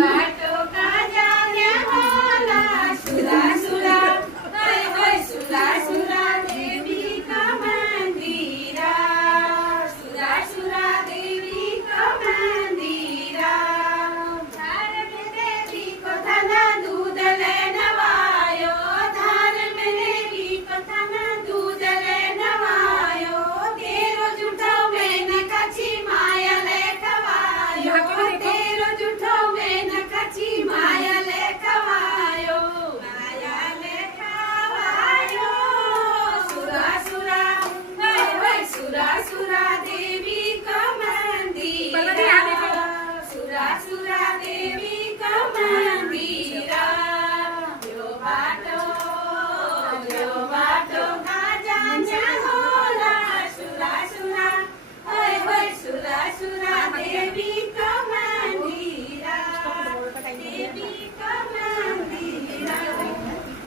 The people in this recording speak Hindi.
बाटो का जाने होला सुरा सुरा हाय हाय सुरा सुरा देवी का मंदिरा सुरा सुरा देवी का मंदिरा धार में देवी को धना दूध ले नवायो धार में देवी को धना दूध ले नवायो तेरो जुठो में न कची माया ले खवायो तेरो जुठो में न कची माया ले खवायो माया ले खवायो सुरा सुरा हाय हाय सुरा सुरा देवी का मंदिरा सुरा सुरा देवी का मंदिरा यो बाटो का जाने होला सुरा सुरा हाय हाय सुरा सुरा देवी